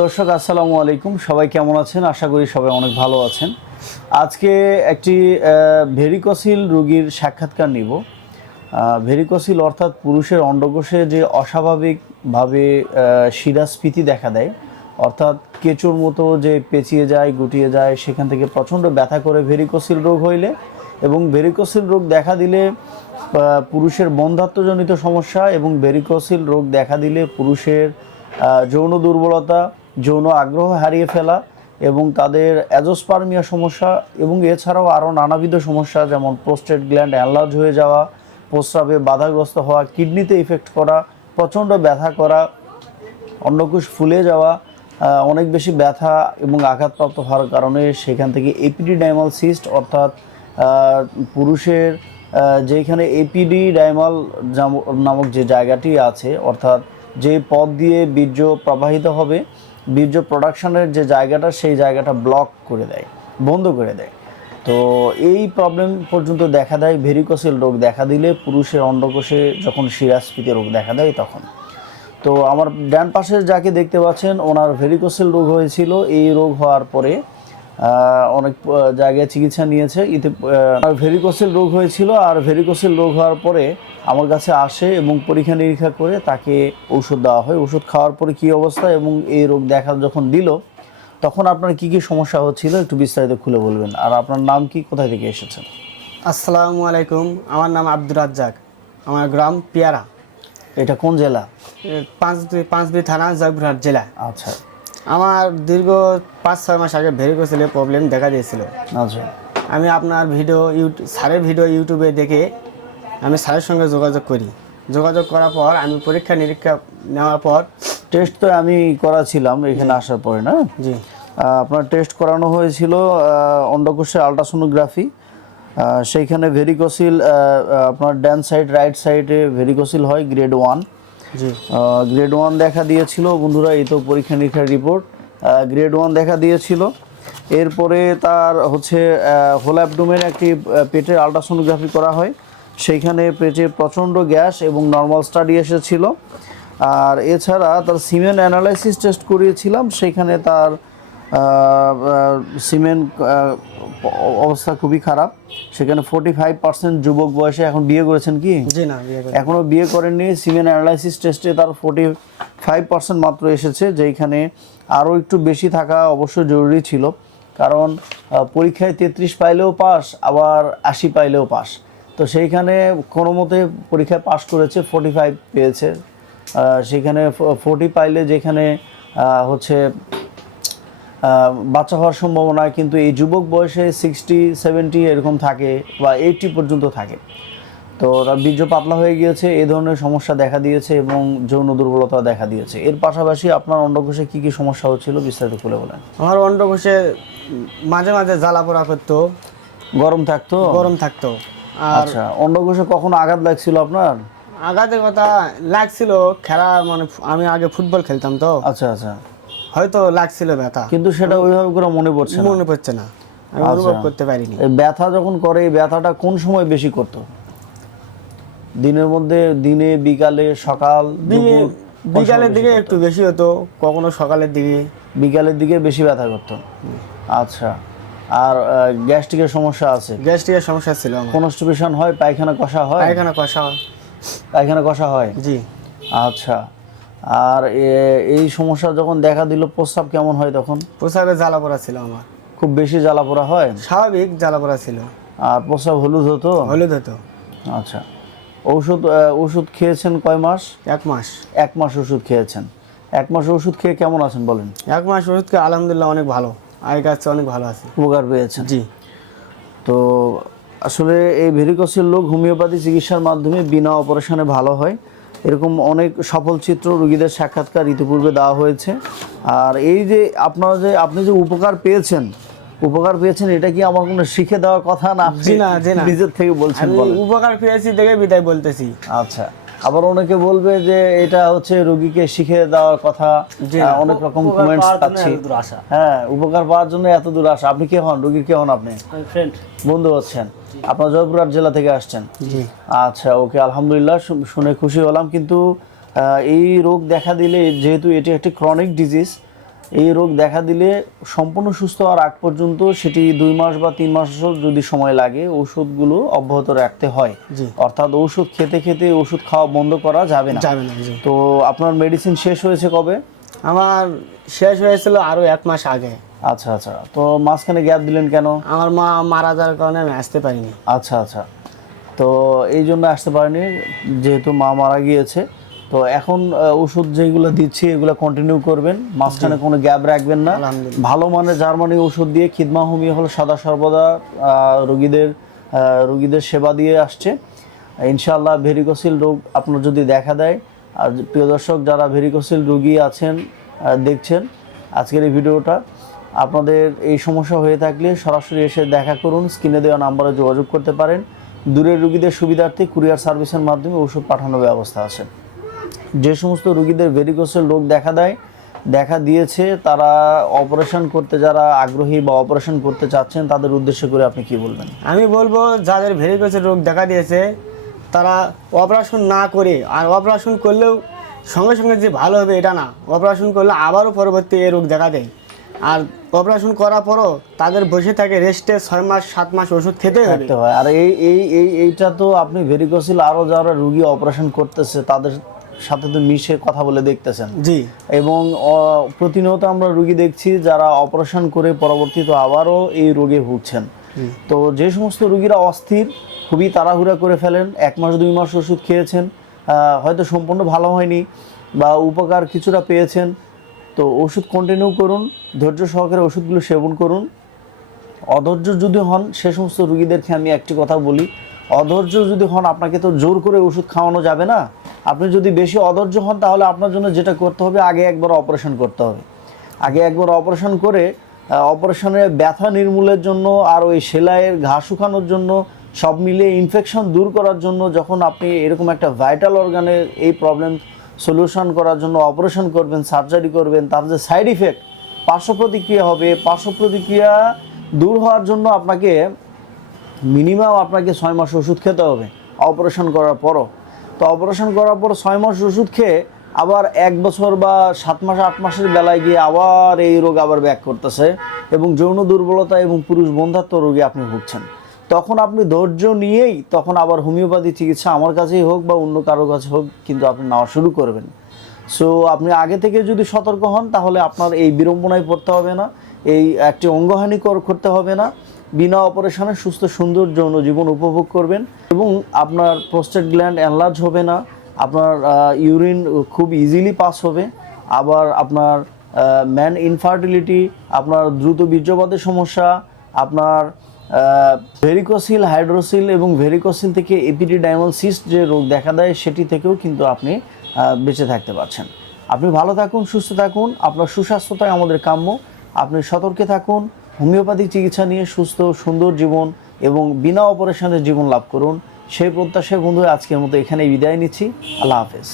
দর্শক, আসসালামু আলাইকুম। সবাই কেমন আছেন? আশা করি সবাই অনেক ভালো আছেন। আজকে একটি ভেরিকসিল রোগীর সাক্ষাৎকার নিব। ভেরিকসিল অর্থাৎ পুরুষের অন্ডকোষে যে অস্বাভাবিকভাবে শিরাস্ফীতি দেখা দেয়, অর্থাৎ কেঁচোর মতো যে পেঁচিয়ে যায়, গুটিয়ে যায়, সেখান থেকে প্রচণ্ড ব্যথা করে ভেরিকসিল রোগ হইলে এবং ভেরিকসিল রোগ দেখা দিলে পুরুষের বন্ধাত্মজনিত সমস্যা এবং ভেরিকসিল রোগ দেখা দিলে পুরুষের যৌন দুর্বলতা যৌন আগ্রহ হারিয়ে ফেলা এবং তাদের অ্যাজোস্পার্মিয়া সমস্যা এবং এছাড়াও আরও নানাবিধ সমস্যা, যেমন প্রোস্টেট গ্ল্যান্ড অ্যালার্জ হয়ে যাওয়া, প্রস্রাবে বাধাগ্রস্ত হওয়া, কিডনিতে ইফেক্ট করা, প্রচণ্ড ব্যথা করা, অন্নকোষ ফুলে যাওয়া অনেক বেশি ব্যথা এবং আঘাতপ্রাপ্ত হওয়ার কারণে সেখান থেকে এপিডিডাইমাল সিস্ট অর্থাৎ পুরুষের যেখানে এপিডি ডাইমাল নামক যে জায়গাটি আছে, অর্থাৎ যে পথ দিয়ে বীর্য প্রবাহিত হবে বীর্য প্রোডাকশনের যে জায়গাটা, সেই জায়গাটা ব্লক করে দেয়, বন্ধ করে দেয়। তো এই প্রবলেম পর্যন্ত দেখা দেয় ভেরিকোসেল রোগ দেখা দিলে, পুরুষের অন্ডকোষে যখন শিরাস্ফীতি রোগ দেখা দেয় তখন। তো আমার ডান পাশে যাকে দেখতে পাচ্ছেন, ওনার ভেরিকোসেল রোগ হয়েছিল। এই রোগ হওয়ার পরে অনেক জায়গায় চিকিৎসা নিয়েছে। ইতে ভেরিকোসেল রোগ হয়েছিল আর ভেরিকোসেল রোগ হওয়ার পরে আমার কাছে আসে এবং পরীক্ষা নিরীক্ষা করে তাকে ওষুধ দেওয়া হয়। ওষুধ খাওয়ার পরে কী অবস্থা এবং এই রোগ দেখা যখন দিল তখন আপনার কি কি সমস্যা হচ্ছিল একটু বিস্তারিত খুলে বলবেন। আর আপনার নাম কি? কোথায় থেকে এসেছেন? আসসালামু আলাইকুম। আমার নাম আব্দুর রাজ্জাক। আমার গ্রাম পিয়ারা। এটা কোন জেলা? পাঁচ পাঁচবি থানা জয়পুরহাট জেলা। আচ্ছা। আমার দীর্ঘ পাঁচ ছয় মাস আগে ভেরিকোসেলের প্রবলেম দেখা দিয়েছিল। আচ্ছা। আমি আপনার ভিডিও ইউটিউব স্যারের ভিডিও ইউটিউবে দেখে আমি স্যারের সঙ্গে যোগাযোগ করি। যোগাযোগ করার পর আমি পরীক্ষা নিরীক্ষা নেওয়ার পর টেস্ট তো আমি করাছিলাম এখানে আসার পরে না? জি। আপনার টেস্ট করানো হয়েছিল অন্ডকোষের আলট্রাসোনোগ্রাফি সেইখানে ভেরিকোসিল আপনার ড্যান সাইড রাইট সাইডে ভেরিকোসিল হয় গ্রেড ওয়ান গ্রেড ওয়ান দেখা দিয়েছিল, বন্ধুরা, এই তো পরীক্ষা নিরীক্ষার রিপোর্ট গ্রেড ওয়ান দেখা দিয়েছিল। এরপরে তার হচ্ছে হোল অ্যাবডোমেন একটি পেটের আলট্রাসোনোগ্রাফি করা হয়। সেইখানে পেটে প্রচণ্ড গ্যাস এবং নর্মাল স্টাডি এসেছিল। আর এছাড়া তার সিমেন্ট অ্যানালাইসিস টেস্ট করিয়েছিলাম। সেইখানে তার সিমেন্ট অবস্থা খুবই খারাপ। সেখানে ফোর্টি ফাইভ পার্সেন্ট যুবক বয়সে এখন বিয়ে করেছেন কি? এখনও বিয়ে করেননি। সিমেন অ্যানালাইসিস টেস্টে তার ফোর্টি ফাইভ পার্সেন্ট মাত্র এসেছে যেখানে আরও একটু বেশি থাকা অবশ্য জরুরি ছিল। কারণ পরীক্ষায় তেত্রিশ পাইলেও পাস আবার আশি পাইলেও পাস। তো সেইখানে কোনো মতে পরীক্ষায় পাস করেছে ফোর্টি ফাইভ পেয়েছে সেখানে ফোর্টি পাইলে যেখানে হচ্ছে বাচ্চা হওয়ার সম্ভাবনা কিন্তু এই যুবক বয়সে সিক্সটি সেভেন্টি এরকম থাকে বা এইটি পর্যন্ত থাকে। তো তার বীর্য পাতলা হয়ে গিয়েছে এ ধরনের সমস্যা দেখা দিয়েছে এবং যৌন দুর্বলতা দেখা দিয়েছে। এর পাশাপাশি আপনার অন্ডকোষে কি কি সমস্যা হচ্ছিল বিস্তারিত খুলে বলেন। আমার অন্ডকোষে মাঝে মাঝে জ্বালা পোড়া করতো। গরম থাকতো? গরম থাকতো। আচ্ছা অন্ডকোষে কখনো আঘাত লাগছিল আপনার? আঘাতের কথা লাগছিল খেলা মানে আমি আগে ফুটবল খেলতাম তো। আচ্ছা আচ্ছা। হয়তো লাগছিল ব্যথা। কিন্তু সেটা ওইভাবে করে মনে পড়ছে না। মনে পড়ছে না। আমি আচ্ছা। অনুভব করতে পারিনি। ব্যথা যখন করে এই ব্যথাটা কোন সময় বেশি করতো? দিনের মধ্যে দিনে বিকালে সকাল দিনে বিকালের দিকে একটু বেশি হতো কখনো সকালের দিকে। বিকালের দিকে বেশি ব্যথা করতো? আচ্ছা। আর গ্যাস্ট্রিকের সমস্যা আছে? গ্যাস্ট্রিকের সমস্যা ছিল আমার। কনস্টিপেশন হয়? পায়খানা কষা হয়? পায়খানা কষা হয়। পায়খানা কষা হয়? জি। আচ্ছা। আর এই সমস্যা যখন দেখা দিল প্রস্রাব কেমন হয় তখন? প্রসাবে জ্বালা পোড়া ছিল আমার। খুব বেশি জ্বালা পোড়া হয়? স্বাভাবিক জ্বালা পোড়া ছিল। আর প্রস্রাব হলুদ হতো? হলুদ হতো। আচ্ছা। আহ, ওষুধ খেয়েছেন কয় মাস? এক মাস। এক মাস ওষুধ খেয়েছেন। এক মাস ওষুধ খেয়ে কেমন আছেন বলেন? এক মাস ওষুধকে আলহামদুলিল্লাহ অনেক ভালো। আগের কাছে অনেক ভালো আছে। উপকার পেয়েছেন। জি। তো আসলে এই ভেরিকসের লোক হোমিওপ্যাথি চিকিৎসার মাধ্যমে বিনা অপারেশনে ভালো হয়। এরকম অনেক সফল চিত্র রুগীদের সাক্ষাৎকার ইতিপূর্বে দেওয়া হয়েছে। আর এই যে আপনারা যে আপনি যে উপকার পেয়েছেন উপকার পেয়েছেন এটা কি আমার কোনো শিখে দেওয়ার কথা না? আপনি। নিজের থেকে বলছেন উপকার পেয়েছি দেখে বিদায় বলতেছি। আচ্ছা। আবার অনেকে বলবে যে এটা হচ্ছে রোগীকে শিখে দেওয়ার কথা। অনেক রকম কমেন্টস পাচ্ছি। হ্যাঁ উপকার পাওয়ার জন্য এত দূর আসা। আপনি কে হন? রোগীর কে হন আপনি? বন্ধু হচ্ছেন। আপনার জয়পুরহাট জেলা থেকে আসছেন? আচ্ছা ওকে আলহামদুলিল্লাহ শুনে খুশি হলাম। কিন্তু আহ, এই রোগ দেখা দিলে যেহেতু এটি একটি ক্রনিক ডিজিজ এই রোগ দেখা দিলে সম্পূর্ণ সুস্থ হওয়ার আগ পর্যন্ত সেটি দুই মাস বা তিন মাস যদি সময় লাগে ওষুধগুলো অব্যাহত রাখতে হয়। অর্থাৎ ওষুধ খেতে খেতে ওষুধ খাওয়া বন্ধ করা যাবে না। যাবে না তো আপনার মেডিসিন শেষ হয়েছে কবে? আমার শেষ হয়েছিল আরও এক মাস আগে। আচ্ছা আচ্ছা। তো মাঝখানে গ্যাপ দিলেন কেন? আমার মা মারা যাওয়ার কারণে আমি আসতে পারিনি। আচ্ছা আচ্ছা। তো এই জন্য আসতে পারিনি যেহেতু মা মারা গিয়েছে। তো এখন ওষুধ যেগুলো দিচ্ছি এগুলো কন্টিনিউ করবেন। মাঝখানে কোনো গ্যাপ রাখবেন না। ভালো মানের জার্মানি ওষুধ দিয়ে খিদমা হোমিও হলো সাদা সর্বদা রোগীদের রোগীদের সেবা দিয়ে আসছে। ইনশাআল্লাহ ভেরিকোসিল রোগ আপনার যদি দেখা দেয় আর প্রিয় দর্শক যারা ভেরিকোসিল রোগী আছেন দেখছেন আজকের এই ভিডিওটা আপনাদের এই সমস্যা হয়ে থাকলে সরাসরি এসে দেখা করুন স্ক্রিনে দেওয়া নাম্বারে যোগাযোগ করতে পারেন। দূরের রোগীদের সুবিধার্থে কুরিয়ার সার্ভিসের মাধ্যমে ওষুধ পাঠানোর ব্যবস্থা আছে। যে সমস্ত রোগীদের ভেরিকোসেল রোগ দেখা দেয় দেখা দিয়েছে তারা অপারেশন করতে যারা আগ্রহী বা অপারেশন করতে চাচ্ছেন তাদের উদ্দেশ্য করে আপনি কি বলবেন? আমি বলব যাদের ভেরিকোসের রোগ দেখা দিয়েছে তারা অপারেশন না করে আর অপারেশন করলেও সঙ্গে সঙ্গে যে ভালো হবে এটা না। অপারেশন করলে আবারও পরবর্তী এই রোগ দেখা দেয়। আর অপারেশন করার পরও তাদের বসে থাকে রেস্টে ছয় মাস সাত মাস ওষুধ খেতে হবে। থাকতে হয়। আর এই এই এই এইটা তো আপনি ভেরিকোসিল আরও যারা রুগী অপারেশন করতেছে তাদের সাথে তো মিশে কথা বলে দেখতেছেন। জি। এবং প্রতিনিয়ত আমরা রুগী দেখছি যারা অপারেশন করে পরবর্তীতে আবারও এই রোগে ভুগছেন। তো যে সমস্ত রুগীরা অস্থির খুবই তাড়াহুড়া করে ফেলেন এক মাস দুই মাস ওষুধ খেয়েছেন হয়তো সম্পূর্ণ ভালো হয়নি বা উপকার কিছুটা পেয়েছেন। তো ওষুধ কন্টিনিউ করুন ধৈর্য সহকারে ওষুধগুলো সেবন করুন। অধৈর্য যদি হন সে সমস্ত রুগীদেরকে আমি একটি কথা বলি অধৈর্য যদি হন আপনাকে তো জোর করে ওষুধ খাওয়ানো যাবে না? আপনি যদি বেশি অধৈর্য হন, তাহলে আপনার জন্য যেটা করতে হবে, আগে একবার অপারেশন করতে হবে। আগে একবার অপারেশন করে অপারেশনের ব্যথা নির্মূলের জন্য আর ওই সেলাইয়ের ঘা শুকানোর জন্য সব মিলিয়ে ইনফেকশন দূর করার জন্য যখন আপনি এরকম একটা ভাইটাল অর্গানের এই প্রবলেম সলিউশন করার জন্য অপারেশন করবেন সার্জারি করবেন, তার যে সাইড ইফেক্ট পার্শ্ব প্রতিক্রিয়া হবে। পার্শ্ব প্রতিক্রিয়া দূর হওয়ার জন্য আপনাকে মিনিমাম আপনাকে ছয় মাস ওষুধ খেতে হবে অপারেশন করার পরও। তো অপারেশন করার পর ছয় মাস ওষুধ খেয়ে আবার এক বছর বা সাত মাস, আট মাসের বেলায় গিয়ে আবার এই রোগ আবার ব্যাক করতেছে এবং যৌন দুর্বলতা এবং পুরুষ বন্ধাত্ব রোগে আপনি ভুগছেন। তখন আপনি ধৈর্য নিয়েই তখন আবার হোমিওপ্যাথি চিকিৎসা আমার কাছেই হোক বা অন্য কারও কাছে হোক কিন্তু আপনি নেওয়া শুরু করবেন। সো আপনি আগে থেকে যদি সতর্ক হন তাহলে আপনার এই বিড়ম্বনায় পড়তে হবে না, এই একটি অঙ্গহানি কর- করতে হবে না। বিনা অপারেশনে সুস্থ, সুন্দর যৌন জীবন উপভোগ করবেন এবং আপনার প্রোস্টেট গ্ল্যান্ড অ্যানলার্জ হবে না, আপনার ইউরিন খুব ইজিলি পাস হবে, আবার আপনার ম্যান ইনফার্টিলিটি আপনার দ্রুত বীর্যপাতের সমস্যা, আপনার ভেরিকোসিল হাইড্রোসিল এবং ভেরিকোসিল থেকে এপিডিডাইমাল সিস্ট যে রোগ দেখা দেয় সেটি থেকেও কিন্তু আপনি বেঁচে থাকতে পারছেন। আপনি ভালো থাকুন, সুস্থ থাকুন, আপনার সুস্বাস্থ্যতাই আমাদের কাম্য। আপনি সতর্কে থাকুন হোমিওপ্যাথিক চিকিৎসা নিয়ে সুস্থ সুন্দর জীবন এবং বিনা অপারেশনের জীবন লাভ করুন। সেই প্রত্যাশায় বন্ধু আজকের মতো এখানেই বিদায় নিচ্ছি। আল্লাহ হাফেজ।